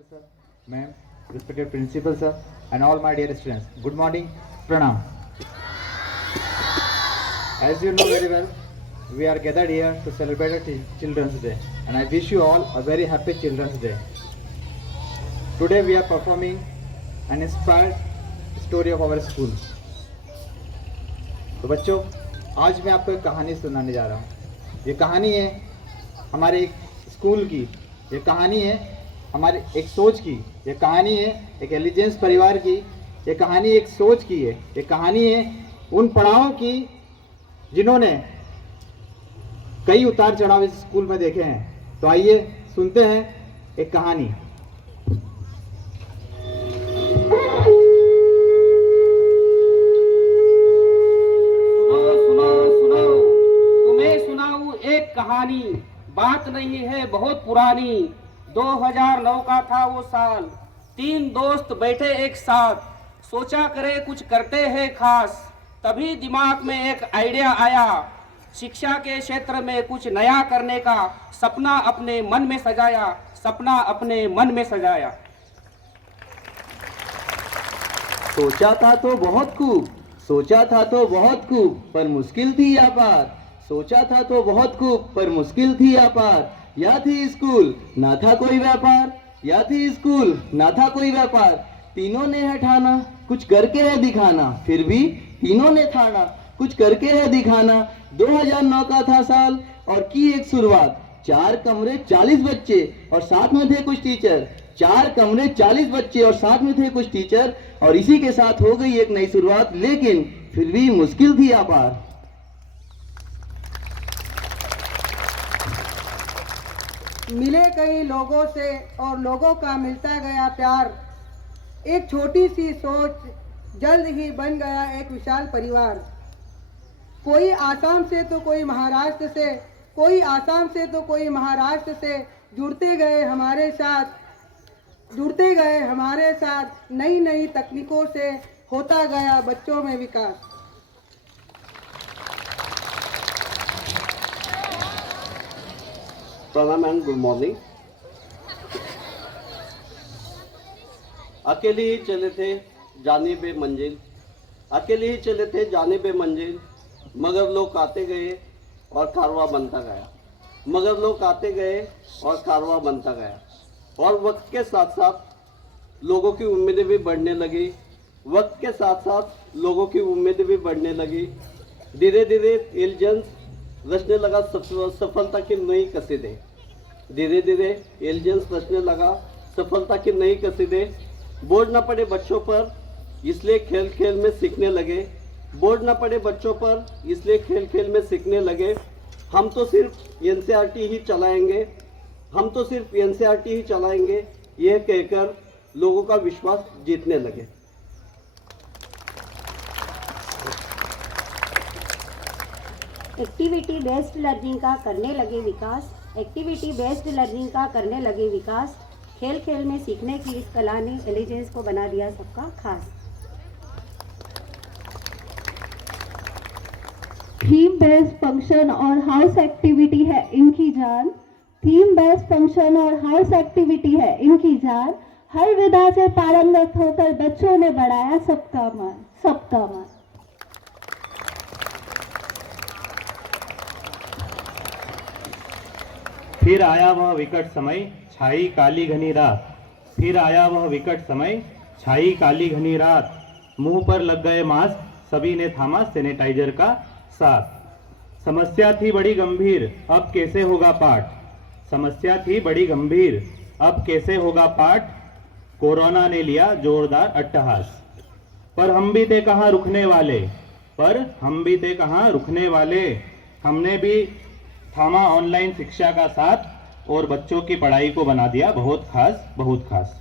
Director sir, ma'am, respected principal sir, and all my dear students. Good morning, pranam. As you know very well, we are gathered here to celebrate Children's Day, and I wish you all a very happy Children's Day. Today we are performing an inspired story of our school. तो बच्चों, आज मैं आपको एक कहानी सुनाने जा रहा हूँ। ये कहानी है हमारे एक स्कूल की, ये कहानी है हमारे एक सोच की, ये कहानी है एक एलिजेंस परिवार की, ये कहानी एक सोच की है, ये कहानी है उन पड़ावों की जिन्होंने कई उतार चढ़ाव इस स्कूल में देखे हैं। तो आइए सुनते हैं एक कहानी। एक कहानी, बात नहीं है बहुत पुरानी। 2009 का था वो साल, 3 दोस्त बैठे एक साथ, सोचा करे कुछ करते हैं खास। तभी दिमाग में एक आइडिया आया, शिक्षा के क्षेत्र में कुछ नया करने का। सपना अपने मन में सजाया, सपना अपने मन में सजाया। सोचा था तो बहुत खूब, सोचा था तो बहुत खूब, पर मुश्किल थी या पार। सोचा था तो बहुत खूब, पर मुश्किल थी या पार। या थी स्कूल ना था कोई व्यापार, या थी स्कूल ना था कोई व्यापार। तीनों ने है ठाना कुछ करके है दिखाना, फिर भी तीनों ने ठाना कुछ करके है दिखाना। 2009 का था साल और की एक शुरुआत। 4 कमरे 40 बच्चे और साथ में थे कुछ टीचर। 4 कमरे 40 बच्चे और साथ में थे कुछ टीचर, और इसी के साथ हो गई एक नई शुरुआत। लेकिन फिर भी मुश्किल थी या पार। मिले कई लोगों से और लोगों का मिलता गया प्यार। एक छोटी सी सोच जल्द ही बन गया एक विशाल परिवार। कोई आसाम से तो कोई महाराष्ट्र से, कोई आसाम से तो कोई महाराष्ट्र से जुड़ते गए हमारे साथ। नई नई तकनीकों से होता गया बच्चों में विकास। प्रणाम एंड गुड मॉर्निंग। अकेले ही चले थे जानिबे मंजिल, अकेले ही चले थे जानिबे मंजिल। मगर लोग आते गए और कारवां बनता गया, मगर लोग आते गए और कारवां बनता गया। और वक्त के साथ साथ लोगों की उम्मीदें भी बढ़ने लगी, वक्त के साथ साथ लोगों की उम्मीदें भी बढ़ने लगी। धीरे धीरे इंटेलिजेंस रचने लगा सफलता की नई कसीदे। धीरे धीरे इंटेलिजेंस रचने लगा सफलता की नई कसीदे। बोझ न पड़े बच्चों पर इसलिए खेल खेल में सीखने लगे, बोझ न पड़े बच्चों पर इसलिए खेल खेल में सीखने लगे। हम तो सिर्फ एनसीईआरटी ही चलाएंगे, हम तो सिर्फ एनसीईआरटी ही चलाएंगे, यह कहकर लोगों का विश्वास जीतने लगे। एक्टिविटी बेस्ड लर्निंग का करने लगे विकास, एक्टिविटी बेस्ड लर्निंग का करने लगे विकास। खेल खेल में सीखने की इस कला ने इंटेलिजेंस को बना दिया सबका खास। थीम बेस्ड फंक्शन और हाउस एक्टिविटी है इनकी जान, थीम बेस्ड फंक्शन और हाउस एक्टिविटी है इनकी जान। हर विधा से पारंगत होकर बच्चों ने बढ़ाया सबका मन, सबका मन। फिर आया वह विकट समय, छाई काली घनी रात। फिर आया वह विकट समय, छाई काली घनी रात। मुंह पर लग गए मास्क, सभी ने थामा सैनिटाइजर का साथ। समस्या थी बड़ी गंभीर, अब कैसे होगा पाठ। समस्या थी बड़ी गंभीर, अब कैसे होगा पाठ। कोरोना ने लिया जोरदार अट्टहास, पर हम भी थे कहाँ रुकने वाले, पर हम भी थे कहाँ रुकने वाले। हमने भी थामा ऑनलाइन शिक्षा का साथ और बच्चों की पढ़ाई को बना दिया बहुत खास, बहुत खास।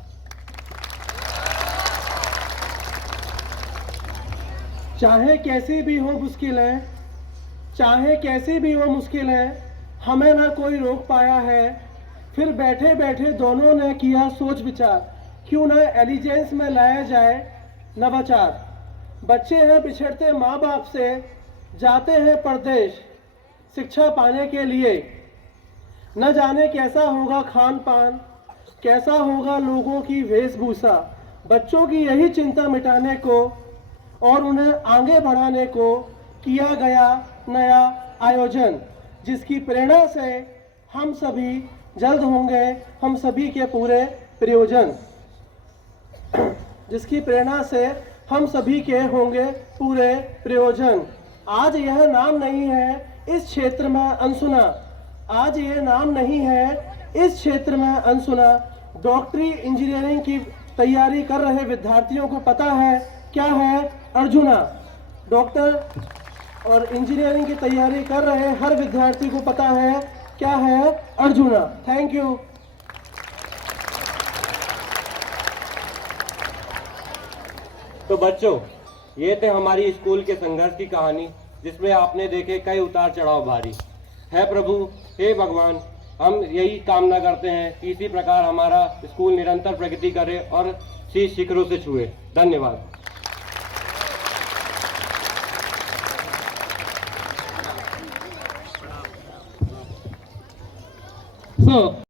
चाहे कैसी भी हो मुश्किलें, चाहे कैसी भी हो मुश्किलें, हमें ना कोई रोक पाया है। फिर बैठे बैठे दोनों ने किया सोच विचार, क्यों ना इंटेलिजेंस में लाया जाए नवाचार। बच्चे हैं बिछड़ते माँ बाप से, जाते हैं परदेश शिक्षा पाने के लिए। न जाने कैसा होगा खान पान, कैसा होगा लोगों की वेशभूषा। बच्चों की यही चिंता मिटाने को और उन्हें आगे बढ़ाने को किया गया नया आयोजन, जिसकी प्रेरणा से हम सभी जल्द होंगे हम सभी के पूरे प्रयोजन, जिसकी प्रेरणा से हम सभी के होंगे पूरे प्रयोजन। आज यह नाम नहीं है इस क्षेत्र में अनसुना, आज यह नाम नहीं है इस क्षेत्र में अनसुना। डॉक्टरी इंजीनियरिंग की तैयारी कर रहे विद्यार्थियों को पता है क्या है अर्जुना। डॉक्टर और इंजीनियरिंग की तैयारी कर रहे हर विद्यार्थी को पता है क्या है अर्जुना। Thank you. तो बच्चों, ये थे हमारी स्कूल के संघर्ष की कहानी, जिसमें आपने देखे कई उतार चढ़ाव भारी। है प्रभु, हे भगवान, हम यही कामना करते हैं कि इसी प्रकार हमारा स्कूल निरंतर प्रगति करे और शीर्ष शिखरों से छुए। धन्यवाद। So